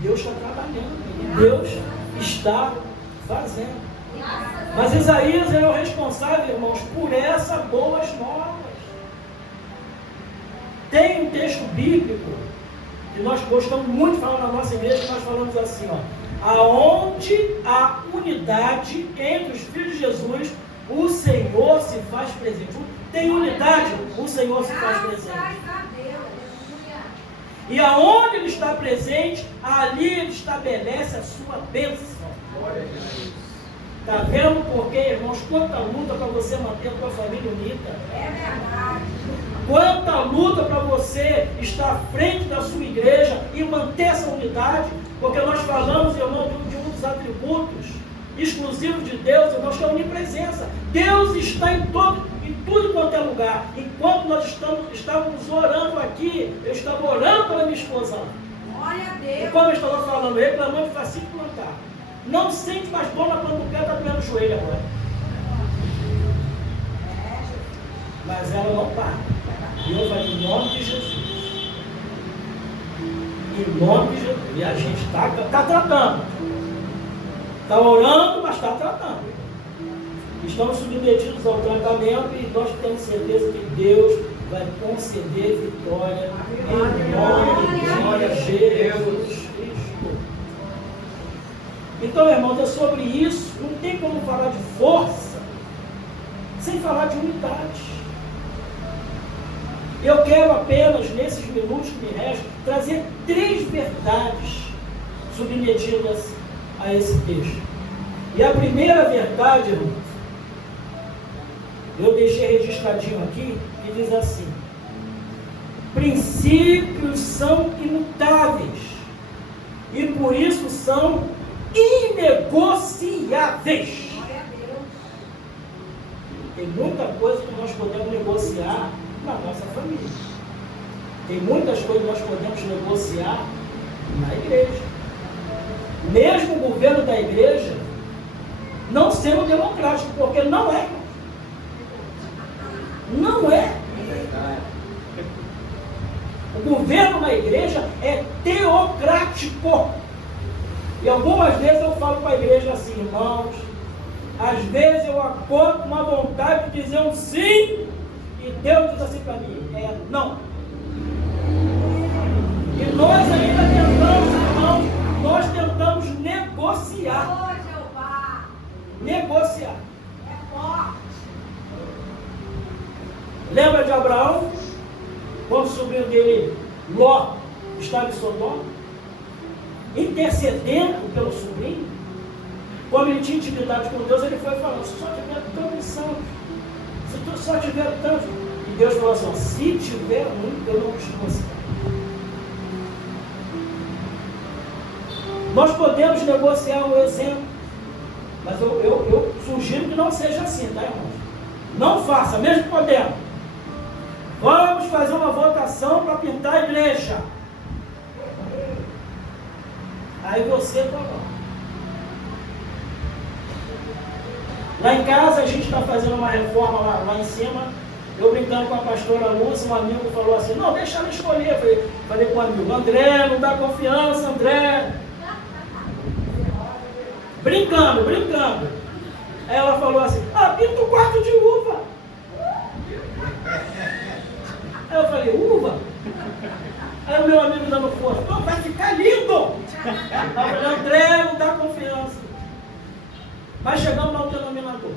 Deus está trabalhando, e Deus está fazendo. Mas Isaías é o responsável, irmãos, por essas boas novas. Tem um texto bíblico que nós gostamos muito de falar na nossa igreja, que nós falamos assim, ó: aonde há unidade entre os filhos de Jesus, o Senhor se faz presente. Tem unidade, o Senhor se faz presente. E aonde Ele está presente, ali Ele estabelece a sua bênção. Está vendo por quê, irmãos? Quanta luta para você manter a tua família unida. É verdade. Quanta luta para você estar à frente da sua igreja e manter essa unidade. Porque nós falamos, irmão, de um dos atributos exclusivos de Deus, irmãos, que é a onipresença. Deus está em tudo quanto é lugar. Enquanto nós estávamos orando aqui, eu estava orando pela minha esposa. Glória a Deus. E como eu estava falando, reclamando de fascínio plantar. Não sente mais dor na planta do pé, está doendo o joelho agora. Mas ela não para. E eu falei, em nome de Jesus. Em nome de Jesus. E a gente está tratando. Está orando, mas está tratando. Estamos submetidos ao tratamento e nós temos certeza que Deus vai conceder vitória em nome de Jesus. Então, irmãos, é sobre isso. Não tem como falar de força sem falar de unidade. Eu quero apenas, nesses minutos que me restam, trazer 3 verdades submetidas a esse texto. E a primeira verdade, irmãos, eu deixei registradinho aqui, que diz assim: princípios são imutáveis e por isso são inegociáveis. Tem muita coisa que nós podemos negociar na nossa família. Tem muitas coisas que nós podemos negociar na igreja. Mesmo o governo da igreja não sendo democrático, porque não é. Não é. O governo da igreja é teocrático. E algumas vezes eu falo para a igreja assim, irmãos, às vezes eu acordo com uma vontade de dizer um sim, e Deus diz assim para mim, não. E nós ainda tentamos, irmãos, nós tentamos negociar. Negociar. É forte. Lembra de Abraão? Quando o sobrinho dele, Ló, estava em Sodoma? Intercedendo pelo sobrinho, como ele tinha intimidade com Deus, ele foi falando, se só tiver tanto santo, se tu só tiver tanto, e Deus falou assim, se tiver muito, eu não costumo citar. Nós podemos negociar um exemplo, mas eu sugiro que não seja assim, tá, irmão? Não faça, mesmo podendo. Vamos fazer uma votação para pintar a igreja. Aí você está lá. Lá em casa a gente está fazendo uma reforma lá em cima. Eu brincando com a pastora Lúcia, um amigo falou assim, não, deixa ela escolher. Falei com o amigo, André, não dá confiança, André. Brincando. Aí ela falou assim, pinta o quarto de uva. Aí eu falei, uva? Aí o meu amigo dando força, não, vai ficar lindo. Aí eu falei, André, não dá confiança. Vai chegando lá o denominador.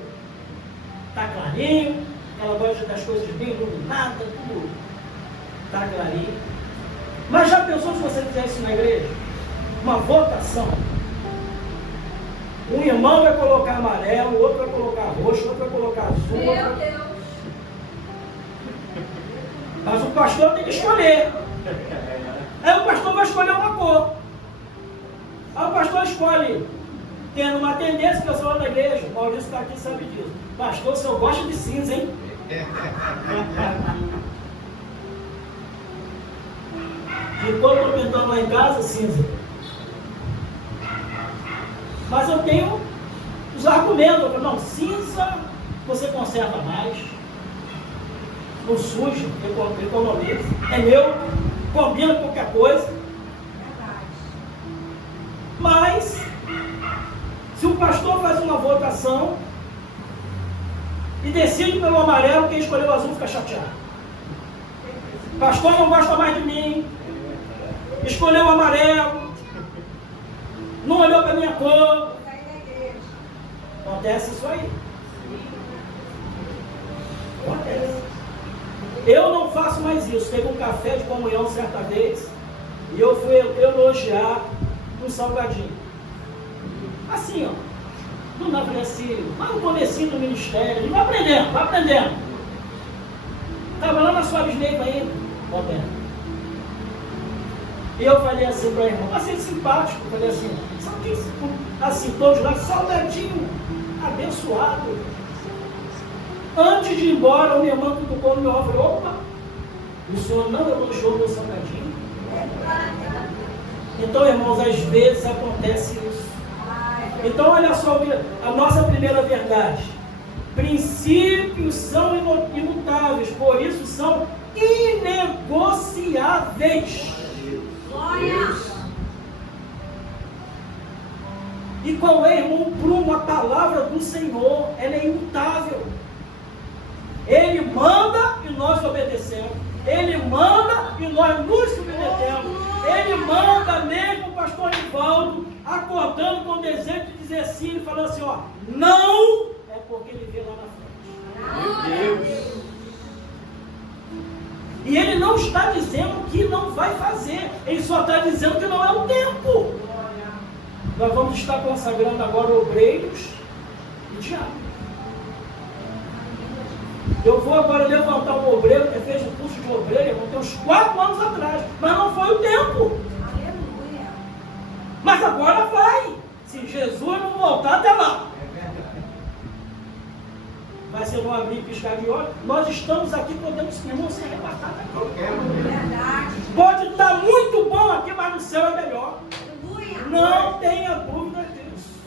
Tá clarinho, ela gosta das coisas bem iluminadas, tudo tá clarinho. Mas já pensou se você fizer isso na igreja? Uma votação. Um irmão vai colocar amarelo, o outro vai colocar roxo, o outro vai colocar azul. Meu Deus! Mas o pastor tem que escolher. Aí o pastor vai escolher uma cor. Aí o pastor escolhe, tendo uma tendência, que eu sou da igreja, o Maurício está aqui e sabe disso. Pastor, o senhor gosta de cinza, hein? E quando eu estou pintando lá em casa, cinza. Mas eu tenho os argumentos. Eu falo, não, cinza você conserva mais. Não suja, economiza. É meu, combina qualquer coisa. Mas, se o pastor faz uma votação e decide pelo amarelo, quem escolheu o azul fica chateado. O pastor não gosta mais de mim, escolheu o amarelo, não olhou para a minha cor. Acontece isso aí. Acontece. Eu não faço mais isso. Teve um café de comunhão certa vez e eu fui elogiar um salgadinho. Assim, ó. Do nada, falei assim, lá no comecinho do ministério, vai aprendendo, vai aprendendo. Estava lá na Suaves Neiva ainda, Roberto. E eu falei assim para a irmã, achei simpático, falei assim, sabe o que assim, todos lá, salgadinho, abençoado. Antes de ir embora, o meu irmão tocou no meu ombro e falou, opa, o senhor não elogiou o meu salgadinho? Então, irmãos, às vezes acontece isso. Então, olha só a nossa primeira verdade. Princípios são imutáveis, por isso são inegociáveis. E qual é, irmão Bruno? A palavra do Senhor, ela é imutável. Ele manda e nós obedecemos. Ele manda e nós nos submetemos. Ele manda mesmo o pastor Rivaldo acordando com o desejo de dizer sim. Ele falou assim, ó, não, é porque ele vê lá na frente. Meu Deus. E ele não está dizendo que não vai fazer. Ele só está dizendo que não é o tempo. Nós vamos estar consagrando agora obreiros e diáconos. Eu vou agora levantar um obreiro que fez o curso de obreiro, tem uns 4 anos atrás, mas não foi o tempo. Aleluia. Mas agora vai. Se Jesus não voltar até lá. Mas se eu não abrir e piscar de olho, nós estamos aqui, podemos ser arrebatados aqui. Verdade. Pode estar muito bom aqui, mas no céu é melhor. Não tenha dúvida disso.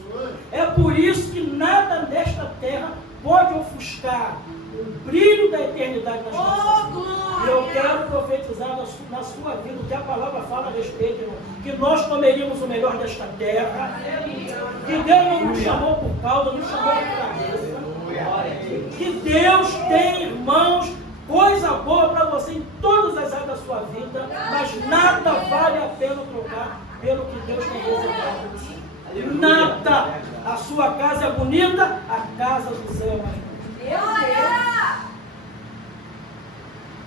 É por isso que nada nesta terra pode ofuscar o brilho da eternidade nas nossas vidas. E eu quero profetizar na sua vida o que a palavra fala a respeito, irmão, que nós comeríamos o melhor desta terra, que Deus não nos chamou por causa, nos chamou por cabeça, que Deus tem, irmãos, coisa boa para você em todas as áreas da sua vida, mas nada vale a pena trocar pelo que Deus tem reservado. Nada. A sua casa é bonita, a casa do céu é mais bonita.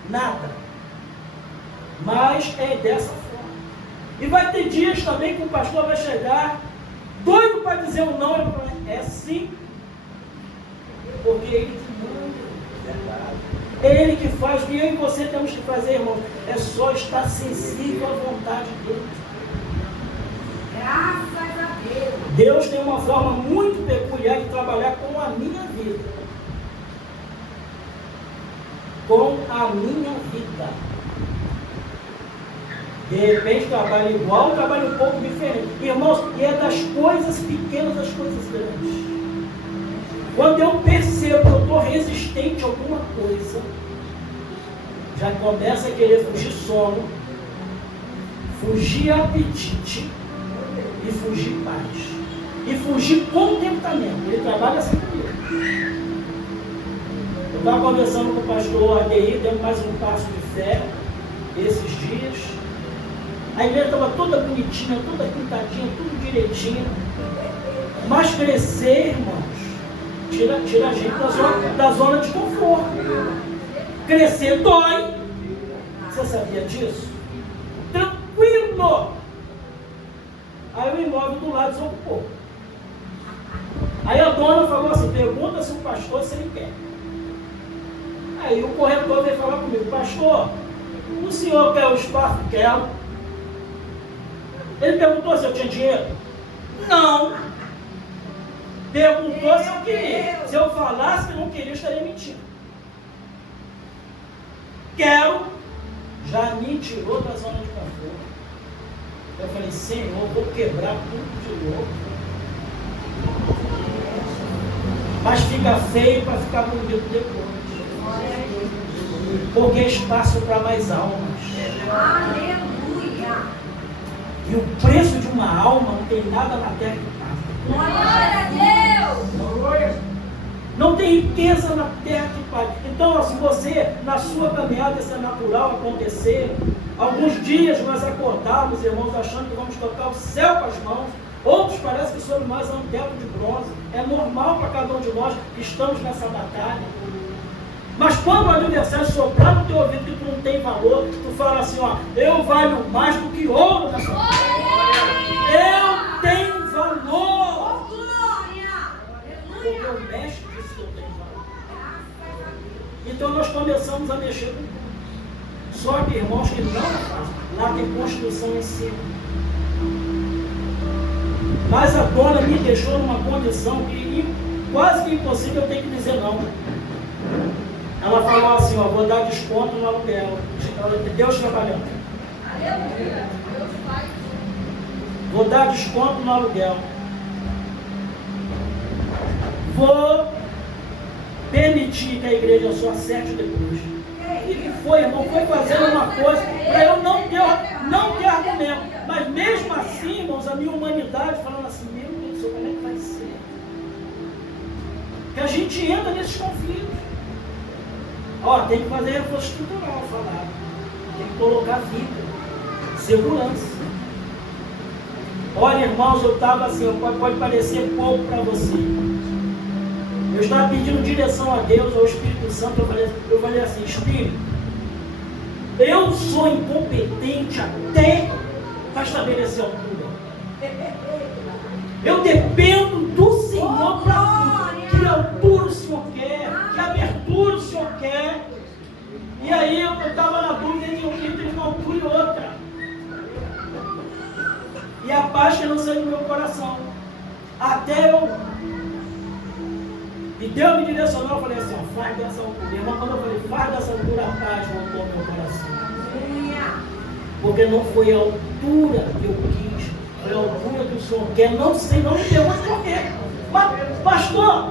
Nada. Mas é dessa forma. E vai ter dias também que o pastor vai chegar doido para dizer um não. É sim. Porque ele que manda. É ele que faz. O que eu e você temos que fazer, irmão, é só estar sensível à vontade dele. Graças a Deus. Deus tem uma forma muito peculiar de trabalhar com a minha vida. Com a minha vida. De repente trabalha igual, trabalha um pouco diferente. Irmãos, e é das coisas pequenas às coisas grandes. Quando eu percebo que eu estou resistente a alguma coisa, já começa a querer fugir sono, fugir apetite e fugir paz. E fugir contentamento. Ele trabalha assim comigo. Eu estava conversando com o pastor ADI, dando mais um passo de fé esses dias. A igreja estava toda bonitinha, toda pintadinha, tudo direitinho. Mas crescer, irmãos, tira a gente da zona de conforto. Crescer dói. Você sabia disso? Tranquilo. Aí o imóvel do lado desocupou. Aí a dona falou assim, pergunta se o pastor se ele quer. Aí o corretor veio falar comigo, pastor, o senhor quer o espaço? Quero. Ele perguntou se eu tinha dinheiro? Não. Perguntou se eu queria. Se eu falasse que não queria, eu estaria mentindo. Quero. Já me tirou da zona de conforto. Eu falei, Senhor, vou quebrar tudo de novo. Mas fica feio para ficar bonito depois. Porque é espaço para mais almas. Aleluia! E o preço de uma alma, não tem nada na terra que passe. Glória a Deus! Não tem riqueza na terra que passe. Então, se você, na sua caminhada, isso é natural acontecer. Alguns dias nós acordamos, irmãos, achando que vamos tocar o céu com as mãos. Outros parece que sobre nós é um teto de bronze. É normal para cada um de nós que estamos nessa batalha. Mas quando o adversário soprar no teu ouvido que tu não tem valor, tu fala assim, ó, eu valho mais do que ouro nessa terra. Eu tenho valor. Porque o mestre disse que eu tenho valor. Então nós começamos a mexer com tudo. Só que, irmãos, que não é fácil. Lá tem construção em cima. Mas a dona me deixou numa condição que quase que impossível eu tenho que dizer não. Ela falou assim, ó, vou dar desconto no aluguel. Deus trabalhando. Aleluia. Deus faz. Vou dar desconto no aluguel. Vou permitir que a igreja só acerte depois. E foi, irmão, foi fazendo uma coisa para eu não ter argumento. Mas mesmo assim, irmãos, a minha humanidade falando assim, meu Deus do céu, como é que vai ser? Que a gente entra nesses conflitos. Ó, tem que fazer reforço estrutural, falar. Tem que colocar vida, segurança. Olha, irmãos, eu estava assim, pode parecer pouco para você. Eu estava pedindo direção a Deus, ao Espírito Santo. Eu falei assim, Espírito, eu sou incompetente até para estabelecer a altura. Eu dependo do Senhor para que altura o Senhor quer, que abertura o Senhor quer. E aí eu estava na dúvida entre uma altura e outra. E a paz que não saiu do meu coração. Até eu. E Deus me direcionou, eu falei assim, ó, faz dessa altura. Irmão, quando eu falei, faz dessa altura, a paz voltou ao meu coração. Porque não foi a altura que eu quis, foi a altura que o Senhor quer. Não sei, não me pergunte por quê. Mas, pastor,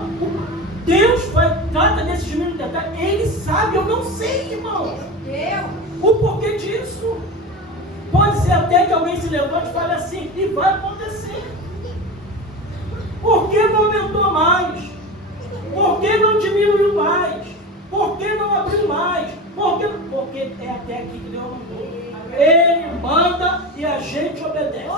Deus trata desses mínimos detalhes. Ele sabe, eu não sei, irmão. O porquê disso. Pode ser até que alguém se levante e fale assim, e vai acontecer. Por que não aumentou mais? Por que não diminuiu mais? Por que não abriu mais? Porque é até aqui que Deus mandou. Ele manda e a gente obedece.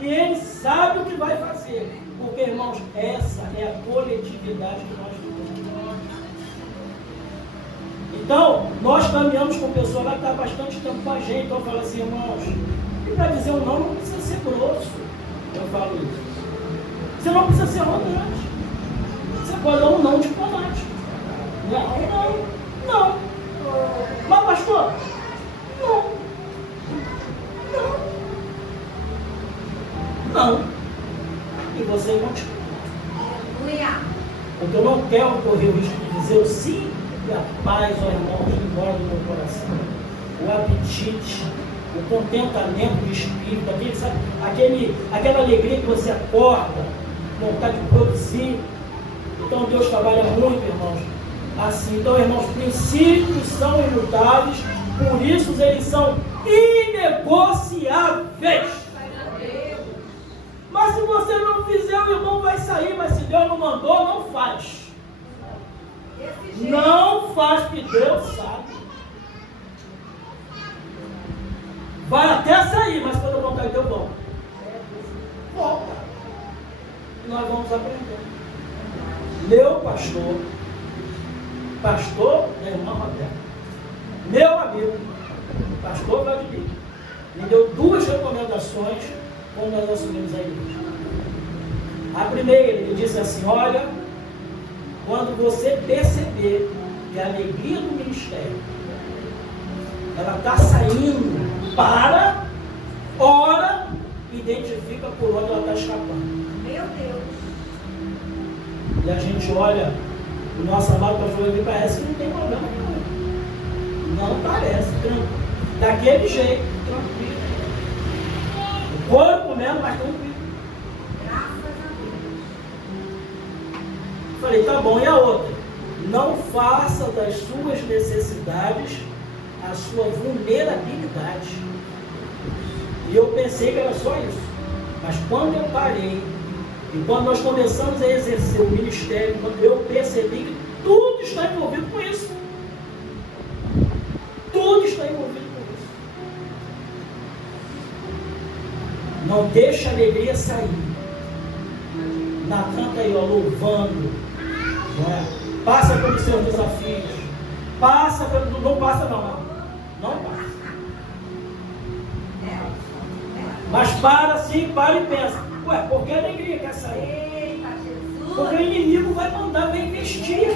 E Ele sabe o que vai fazer. Porque, irmãos, essa é a coletividade que nós vivemos. Então, nós caminhamos com pessoas lá que está há bastante tempo com a gente. Então eu falo assim, irmãos, e para dizer um não precisa ser grosso. Eu falo isso. Você não precisa ser arrogante. Você pode dar um não diplomático. Não. Mas, pastor, não. E você continua. Porque eu não quero correr o risco de dizer o sim e a paz, ó irmãos, embora do meu coração. O apetite, o contentamento de espírito, aquela alegria que você acorda, vontade de produzir. Então Deus trabalha muito, irmãos. Assim, então, irmãos, princípios são imutáveis, por isso eles são inegociáveis. Mas se você não fizer, o irmão vai sair, mas se Deus não mandou, não faz. Não faz, porque Deus sabe. Vai até sair, mas quando eu voltar, Deus volta. Volta. E nós vamos aprender. Meu pastor da irmã Roberta, meu amigo, pastor Vladimir, me deu 2 recomendações quando nós assumimos a igreja. A primeira, ele disse assim, olha, quando você perceber que a alegria do ministério ela está saindo, ora, identifica por onde ela está escapando. Meu Deus. E a gente olha, o nosso amado pastor ali parece que não tem problema nenhum. Não parece, tranquilo. Daquele jeito, tranquilo. O corpo mesmo, mas tranquilo. Graças a Deus. Falei, tá bom, e a outra? Não faça das suas necessidades a sua vulnerabilidade. E eu pensei que era só isso. Mas quando eu parei, e quando nós começamos a exercer o ministério, eu percebi que tudo está envolvido com isso. Tudo está envolvido com isso. Não deixa a alegria sair. Natan está aí, ó, louvando. Não é? Passa pelos seus desafios. Passa pelo. Não passa não. Não passa. Mas para sim, para e pensa. Ué, por que a alegria quer sair? Porque o inimigo vai mandar, vai investir,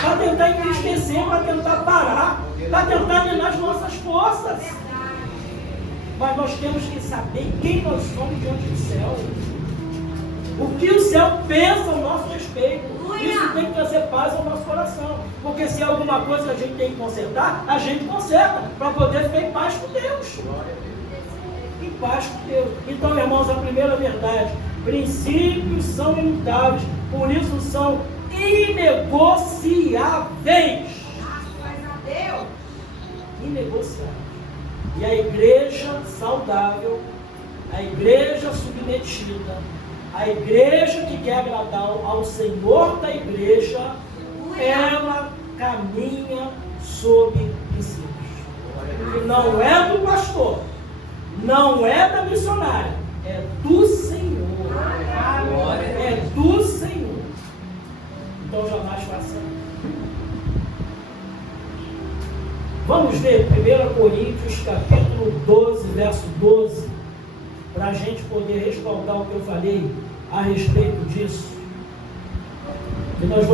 para tentar entristecer, para tentar parar, para tentar minar as nossas forças. Mas nós temos que saber quem nós somos diante do céu. O que o céu pensa ao nosso respeito. Isso tem que trazer paz ao nosso coração. Porque se alguma coisa a gente tem que consertar, a gente conserta, para poder ficar em paz com Deus. Em paz com Deus. Então, irmãos, a primeira verdade: princípios são imutáveis, por isso são inegociáveis. Inegociáveis. E a igreja saudável, a igreja submetida, a igreja que quer agradar ao Senhor da igreja, ela caminha sob princípios. E não é do pastor, não é da missionária, é do Senhor. É do Senhor. Então jamais faça. Vamos ver 1 Coríntios capítulo 12, verso 12, para a gente poder respaldar o que eu falei a respeito disso. E nós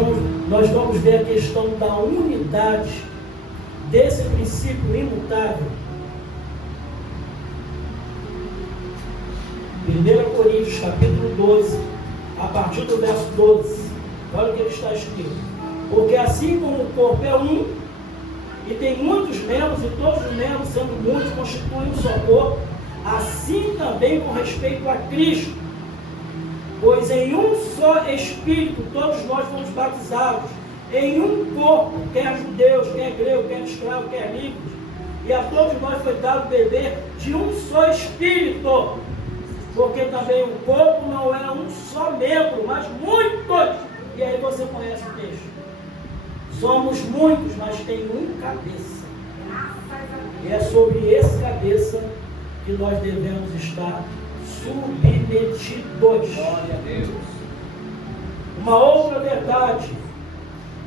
vamos ver a questão da unidade desse princípio imutável. 1 Coríntios capítulo 12, a partir do verso 12, olha o que ele está escrito: porque assim como o corpo é um, e tem muitos membros, e todos os membros, sendo muitos, constituem um só corpo, assim também com respeito a Cristo. Pois em um só Espírito todos nós fomos batizados, em um corpo, quer judeus, quer grego, quer escravo, quer livres, e a todos nós foi dado beber de um só Espírito, porque também o corpo não é um só membro, mas muitos. E aí você conhece o texto. Somos muitos, mas tem um cabeça. E é sobre esse cabeça que nós devemos estar submetidos. Glória a Deus. Uma outra verdade: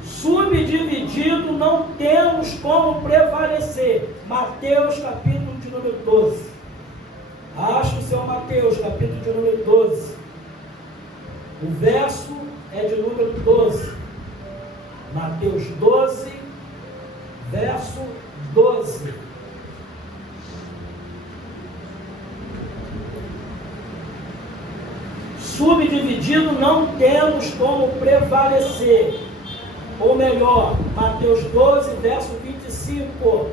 subdividido não temos como prevalecer. Mateus capítulo de número 12. Acho que o seu Mateus capítulo de número 12. O verso é de número 12. Mateus 12, verso 12. Subdividido não temos como prevalecer. Ou melhor, Mateus 12, verso 25.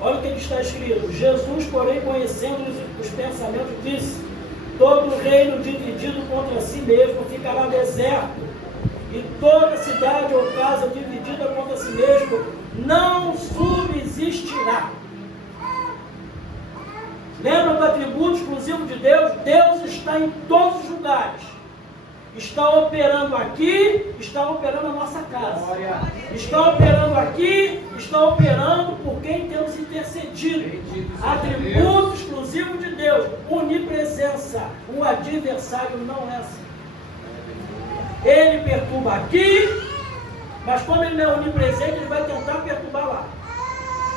Olha o que está escrito: Jesus, porém, conhecendo os pensamentos, disse: todo reino dividido contra si mesmo ficará deserto, e toda cidade ou casa dividida contra si mesmo não subsistirá. Lembra do atributo exclusivo de Deus? Deus está em todos os lugares. Está operando aqui, está operando a nossa casa. Está operando aqui, está operando por quem temos intercedido. Atributo exclusivo de Deus, onipresença. O adversário não é assim. Ele perturba aqui, mas como ele não é onipresente, ele vai tentar perturbar lá.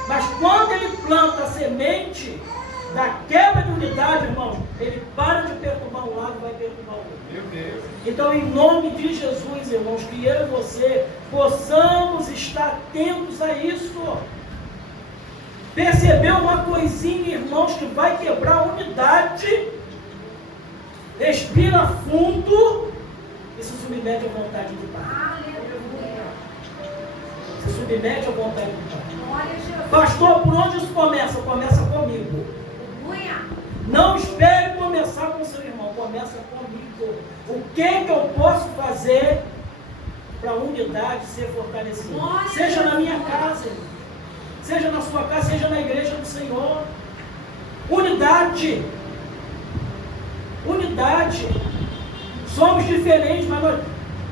Mas quando ele planta a semente da quebra de unidade, irmãos, ele para de perturbar um lado e vai perturbar o outro. Meu Deus. Então, em nome de Jesus, irmãos, que eu e você possamos estar atentos a isso. Percebeu uma coisinha, irmãos, que vai quebrar a unidade? Respira fundo e se submete à vontade do Pai. Se submete à vontade do Pai. Pastor, por onde isso começa? Começa comigo. Não espere começar com o seu irmão, começa comigo. O que eu posso fazer para a unidade ser fortalecida? Seja na minha casa, seja na sua casa, seja na igreja do Senhor. Unidade. Unidade. Somos diferentes, mas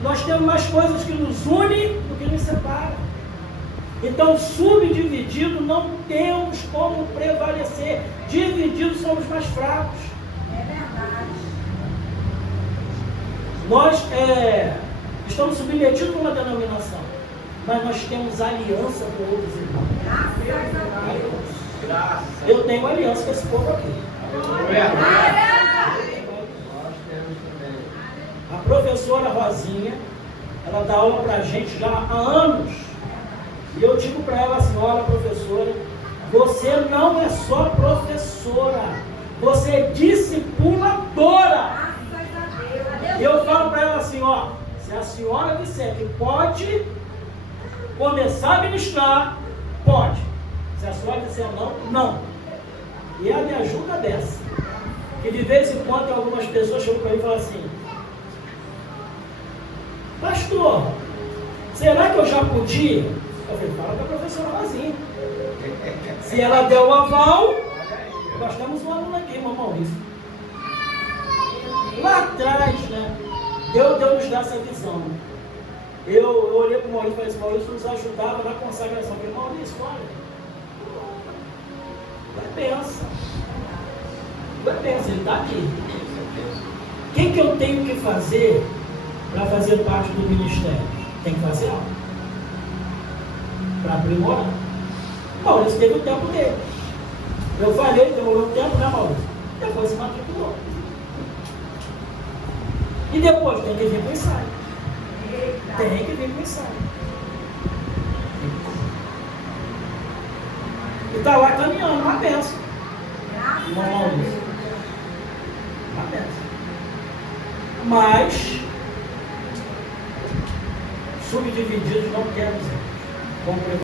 nós temos mais coisas que nos unem do que nos separam. Então, subdividido não temos como prevalecer. Divididos somos mais fracos. É verdade. Nós estamos submetidos a uma denominação, mas nós temos aliança com outros irmãos. Graças a Deus. Eu tenho aliança com esse povo aqui. A professora Rosinha, ela dá aula para a gente já há anos. E eu digo para ela assim: olha, professora, você não é só professora, você é discipuladora. Graças a Deus. E eu falo para ela assim: ó, se a senhora disser que pode começar a ministrar, pode. Se a senhora disser não, não. E ela me ajuda dessa. Que de vez em quando algumas pessoas chegam para mim e falam assim: pastor, será que eu já podia? Eu falei: fala com a professora Rosinha. Se ela der o aval, nós temos um aluno aqui, irmão Maurício. Lá atrás, né? Deus nos dá essa visão. Eu olhei para o Maurício e falei assim: Maurício nos ajudava na consagração. Eu falei: Maurício, olha, não é benção. Não é benção, ele está aqui. O que eu tenho que fazer para fazer parte do ministério? Tem que fazer algo para aprimorar. Maurício teve o tempo dele. Eu falei, demorou um tempo, né, Maurício? Depois se matriculou. E depois tem que vir com o ensaio. Tem que vir com o ensaio. E está lá caminhando, uma benção. Irmão Maurício. Uma benção. Mas subdivididos não quer dizer.